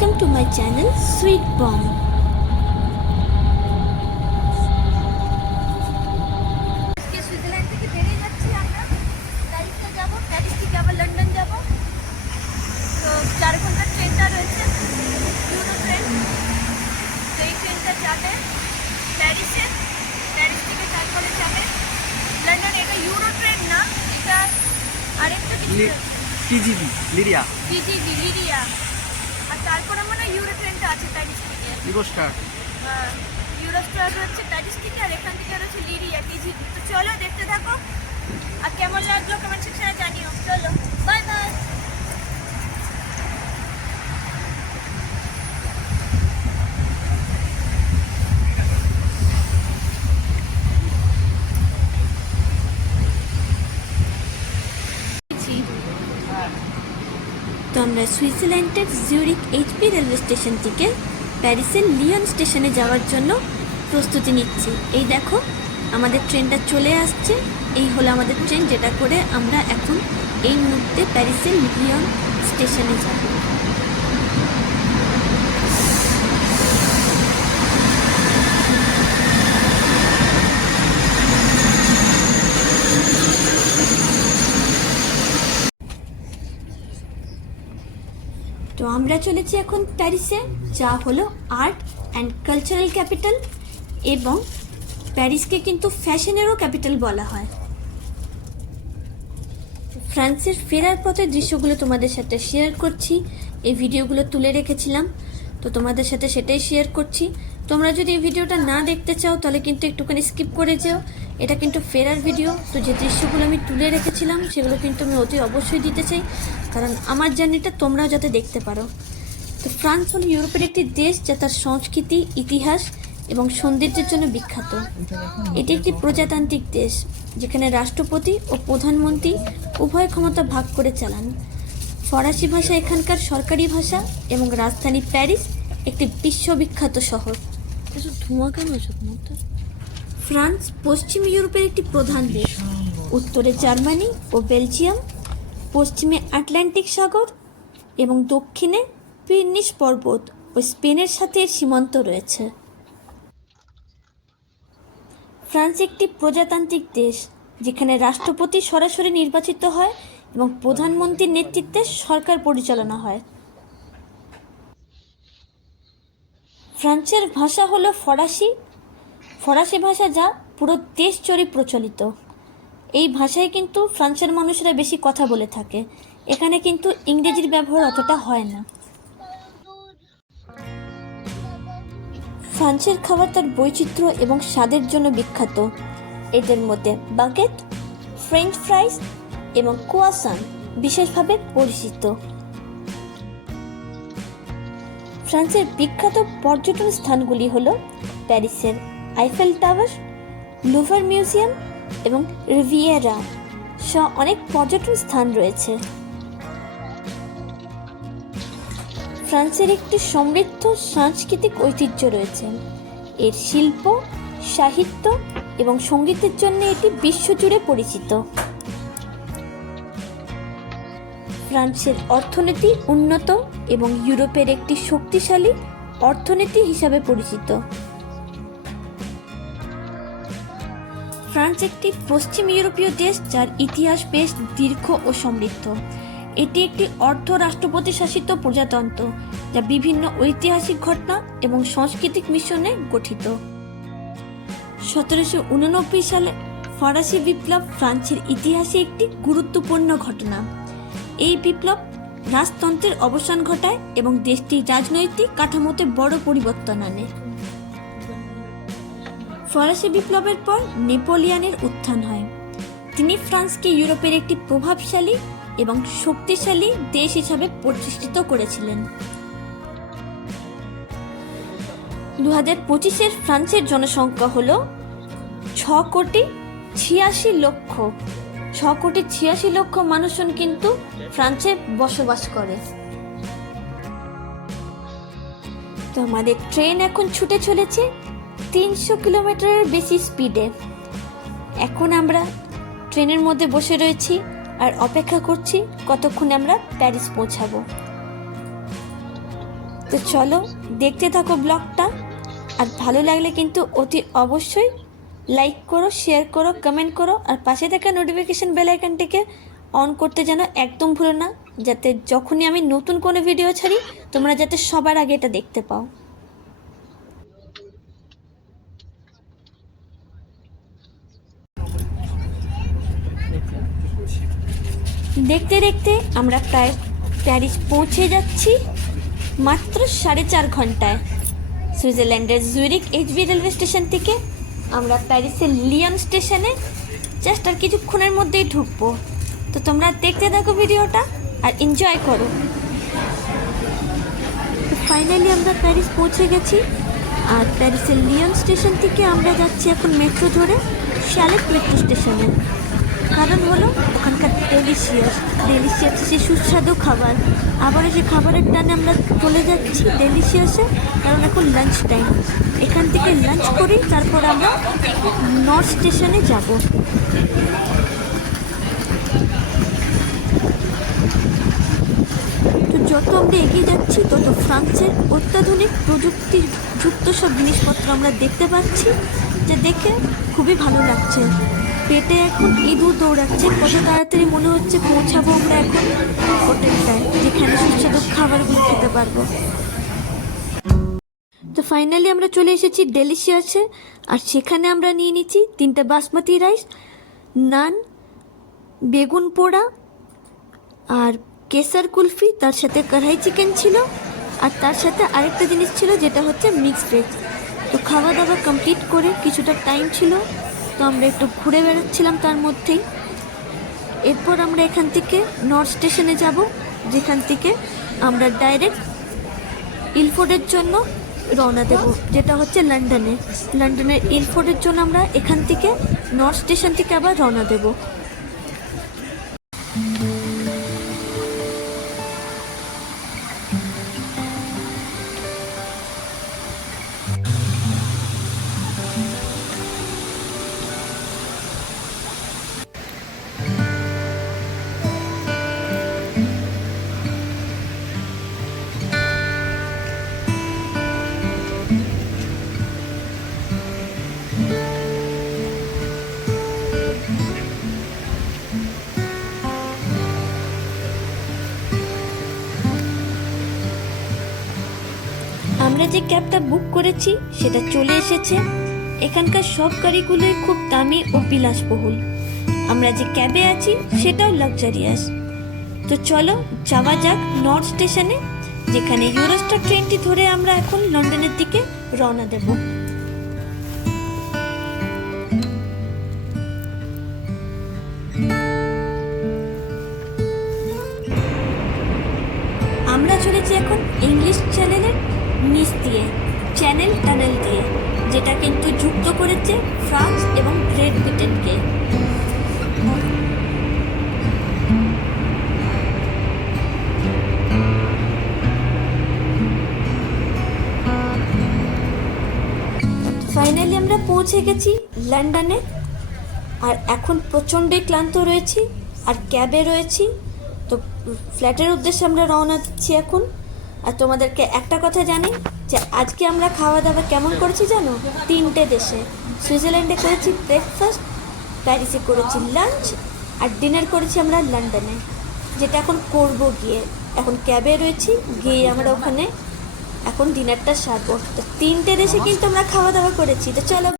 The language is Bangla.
Welcome to my channel Sweet Bomb. Switzerland থেকে বেরিয়ে যাচ্ছি আমরা। প্যারিসে যাব প্যারিস থেকে আবার লন্ডন যাব। তো চার ঘণ্টার ট্রেনটা রয়েছে ইউরো ট্রেন। তো এই ট্রেনটা যাবে প্যারিসে প্যারিস থেকে তারপরে যাবে। লন্ডন এটা ইউরো ট্রেন না এটা আরেকটা কিছু টিজিবি লিরিয়া। টিজিভি লিরিয়া। তারপরে মানে ইউরো ট্রেনটা আছে প্যারিস থেকে। ইউরোস্টার হ্যাঁ, ইউরোস্টার হচ্ছে প্যারিস থেকে আর এখান থেকে হচ্ছে হচ্ছে লিরিয়া কেজি তো চলো দেখতে থাকো। আর কেমন লাগল কমেন্ট সেকশনে জানিও। চলো বাই বাই তো আমরা সুইজারল্যান্ডের জিউরিক এইচপি রেলওয়ে স্টেশন থেকে প্যারিসের লিয়ন স্টেশনে যাওয়ার জন্য প্রস্তুতি নিচ্ছি। এই দেখো, আমাদের ট্রেনটা চলে আসছে। এই হলো আমাদের ট্রেন যেটা করে আমরা এখন এই মুহূর্তে প্যারিসের লিয়ন স্টেশনে যাব। তো আমরা চলেছি এখন প্যারিসে, যা হলো আর্ট অ্যান্ড কালচারাল ক্যাপিটাল এবং প্যারিসকে কিন্তু ফ্যাশনেরও ক্যাপিটাল বলা হয়। ফ্রান্সের ফেরার পথের দৃশ্যগুলো তোমাদের সাথে শেয়ার করছি। এই ভিডিওগুলো তুলে রেখেছিলাম, তো তোমাদের সাথে সেটাই শেয়ার করছি। তোমরা যদি এই ভিডিওটা না দেখতে চাও, তাহলে কিন্তু একটুখানি স্কিপ করে যেও। এটা কিন্তু ফেরার ভিডিও তো যে দৃশ্যগুলো আমি তুলে রেখেছিলাম, সেগুলো কিন্তু আমি অতি অবশ্যই দিতে চাই। কারণ আমার জার্নিটা তোমরাও যাতে দেখতে পারো। তো ফ্রান্স হলো ইউরোপের একটি দেশ, যা তার সংস্কৃতি, ইতিহাস এবং সৌন্দর্যের জন্য বিখ্যাত। এটি একটি প্রজাতান্ত্রিক দেশ, যেখানে রাষ্ট্রপতি ও প্রধানমন্ত্রী উভয় ক্ষমতা ভাগ করে চালান। ফরাসি ভাষা এখানকার সরকারি ভাষা এবং রাজধানী প্যারিস একটি বিশ্ববিখ্যাত শহর। ধোঁয়া কেন এসব মধ্যে? ফ্রান্স পশ্চিম ইউরোপের একটি প্রধান দেশ। উত্তরে জার্মানি ও বেলজিয়াম, পশ্চিমে আটলান্টিক সাগর এবং দক্ষিণে পিরনিস পর্বত ও স্পেনের সাথে সীমান্ত রয়েছে। ফ্রান্স একটি প্রজাতান্ত্রিক দেশ, যেখানে রাষ্ট্রপতি সরাসরি নির্বাচিত হয় এবং প্রধানমন্ত্রীর নেতৃত্বে সরকার পরিচালনা হয়। ফ্রান্সের ভাষা হলো ফরাসি। ফরাসি ভাষা যা পুরো দেশ জুড়ে প্রচলিত। এই ভাষায় কিন্তু ফ্রান্সের মানুষরা বেশি কথা বলে থাকে। এখানে কিন্তু ইংরেজির ব্যবহার অতটা হয় না। ফ্রান্সের খাবার তার বৈচিত্র্য এবং স্বাদের জন্য বিখ্যাত। এদের মধ্যে বাগেট ফ্রেঞ্চ ফ্রাইস এবং কোয়াসান বিশেষভাবে পরিচিত। ফ্রান্সের বিখ্যাত পর্যটন স্থানগুলি হল প্যারিসের আইফেল টাওয়ার, লুভার মিউজিয়াম এবং রিভিয়েরা। সহ অনেক পর্যটন স্থান রয়েছে। ফ্রান্সের একটি সমৃদ্ধ সাংস্কৃতিক ঐতিহ্য রয়েছে। এর শিল্প, সাহিত্য এবং সঙ্গীতের জন্য এটি বিশ্বজুড়ে পরিচিত। ফ্রান্সের অর্থনীতি উন্নত এবং ইউরোপের একটি শক্তিশালী অর্থনীতি হিসাবে পরিচিত। ফ্রান্স একটি পশ্চিম ইউরোপীয় দেশ যার ইতিহাস বেশ দীর্ঘ ও সমৃদ্ধ। এটি একটি অর্ধ রাষ্ট্রপতি শাসিত প্রজাতন্ত্র যা বিভিন্ন ঐতিহাসিক ঘটনা এবং সাংস্কৃতিক মিশনে গঠিত। সতেরোশো উননব্বই সালে ফরাসি বিপ্লব ফ্রান্সের ইতিহাসে একটি গুরুত্বপূর্ণ ঘটনা। এই বিপ্লব রাজতন্ত্রের অবসান ঘটায় এবং দেশটির রাজনৈতিক কাঠামোতে বড় পরিবর্তন আনে। ফরাসি বিপ্লবের পর নেপোলিয়ানের উত্থান হয়। তিনি ফ্রান্সকে ইউরোপের একটি প্রভাবশালী এবং শক্তিশালী দেশ হিসাবে প্রতিষ্ঠিত করেছিলেন। দু হাজার পঁচিশের ফ্রান্সের জনসংখ্যা হল ছ কোটি ছিয়াশি লক্ষ। ছ কোটি ছিয়াশি লক্ষ মানুষজন কিন্তু ফ্রান্সে বসবাস করে। তো আমাদের ট্রেন এখন ছুটে চলেছে তিনশো কিলোমিটারের বেশি স্পিডে। এখন আমরা ট্রেনের মধ্যে বসে রয়েছি আর অপেক্ষা করছি কতক্ষণে আমরা প্যারিস পৌঁছাবো। তো চলো দেখতে থাকো ব্লগটা, আর ভালো লাগলে কিন্তু অতি অবশ্যই লাইক করো শেয়ার করো কমেন্ট করো, আর পাশে থাকা নোটিফিকেশন বেল আইকনটিকে অন করতে যেন একদম ভুলো না, যাতে যখনই আমি নতুন কোনো ভিডিও ছাড়ি, তোমরা যাতে সবার আগে এটা দেখতে পাও। দেখতে দেখতে আমরা প্রায় প্যারিস পৌঁছে যাচ্ছি, মাত্র সাড়ে চার ঘন্টায়। সুইজারল্যান্ডের জুরিক এইচবি রেলওয়ে স্টেশন থেকে। আমরা প্যারিসের লিয়ন স্টেশনে জাস্ট আর কিছুক্ষণের মধ্যেই ঢুকবো। তো তোমরা দেখতে দেখো ভিডিওটা আর এনজয় করো। ফাইনালি আমরা প্যারিস পৌঁছে গেছি আর প্যারিসের লিয়ন স্টেশন থেকে আমরা যাচ্ছি এখন মেট্রো ধরে শ্যালেট মেট্রো স্টেশনে কারণ হলো ওখানকার ডেলিশিয়াস ডেলিশিয়াস সে সুস্বাদু খাবার। আবারও সে খাবারের টানে আমরা চলে যাচ্ছি ডেলিশিয়াসে কারণ এখন লাঞ্চ টাইম এখান থেকে লাঞ্চ করি, তারপর আমরা নর্থ স্টেশনে যাব। তো যত আমরা এগিয়ে যাচ্ছি, তত ফ্রান্সের অত্যাধুনিক প্রযুক্তিযুক্ত সব জিনিসপত্র আমরা দেখতে পাচ্ছি, যা দেখে খুবই ভালো লাগছে। পেটে এখন ইঁদুর দৌড়াচ্ছে, কত তাড়াতাড়ি মনে হচ্ছে পৌঁছাবো আমরা এখন হোটেলটায় যেখানে সুস্বাদু খাবারগুলো খেতে পারব। তো ফাইনালি আমরা চলে এসেছি ডেলিশিয়াসে আর সেখানে আমরা নিয়ে নিচ্ছি তিনটে বাসমতি রাইস নান বেগুন পোড়া আর কেসার কুলফি, তার সাথে কড়াই চিকেন ছিল, আর তার সাথে আরেকটা জিনিস ছিল, যেটা হচ্ছে মিক্সড ভেজ তো খাওয়া দাওয়া কমপ্লিট করে কিছুটা টাইম ছিল তো আমরা একটু ঘুরে বেড়াচ্ছিলাম তার মধ্যেই। এরপর আমরা এখান থেকে নর্থ স্টেশনে যাব, যেখান থেকে আমরা ডাইরেক্ট ইলফোর্ডের জন্য রওনা দেব, যেটা হচ্ছে লন্ডনে লন্ডনের ইলফোর্ডের জন্য আমরা এখান থেকে নর্থ স্টেশন থেকে আবার রওনা দেবো। আমরা যে ক্যাবটা বুক করেছি, সেটা চলে এসেছে। এখানকার সব গাড়িগুলোই খুব দামি ও বিলাসবহুল। আমরা যে ক্যাবে আছি, সেটাও লাক্সারিয়াস তো চলো, যাওয়া যাক নর্থ স্টেশনে যেখানে ইউরোস্টার ট্রেনটি ধরে আমরা এখন লন্ডনের দিকে রওনা দেব। আমরা চলেছি এখন ইংলিশ চ্যানেলের নিচ দিয়ে, চ্যানেল টানেল দিয়ে, যেটা কিন্তু যুক্ত করেছে ফ্রান্স এবং গ্রেট ব্রিটেনকে। ফাইনালি আমরা পৌঁছে গেছি লন্ডনে, আর এখন প্রচণ্ডই ক্লান্ত রয়েছি, আর ক্যাবে রয়েছি, তো ফ্ল্যাটের উদ্দেশ্যে আমরা রওনা দিচ্ছি এখন। আর তোমাদেরকে একটা কথা জানি, যে আজকে আমরা খাওয়া দাওয়া কেমন করেছি জানো? তিনটে দেশে। সুইজারল্যান্ডে করেছি ব্রেকফাস্ট প্যারিসে করেছি লাঞ্চ আর ডিনার করেছি আমরা লন্ডনে, যেটা এখন করব গিয়ে। এখন ক্যাবে রয়েছি গিয়ে আমরা ওখানে এখন ডিনারটা সারবো। তো তিনটে দেশে কিন্তু আমরা খাওয়া দাওয়া করেছি। তো চলো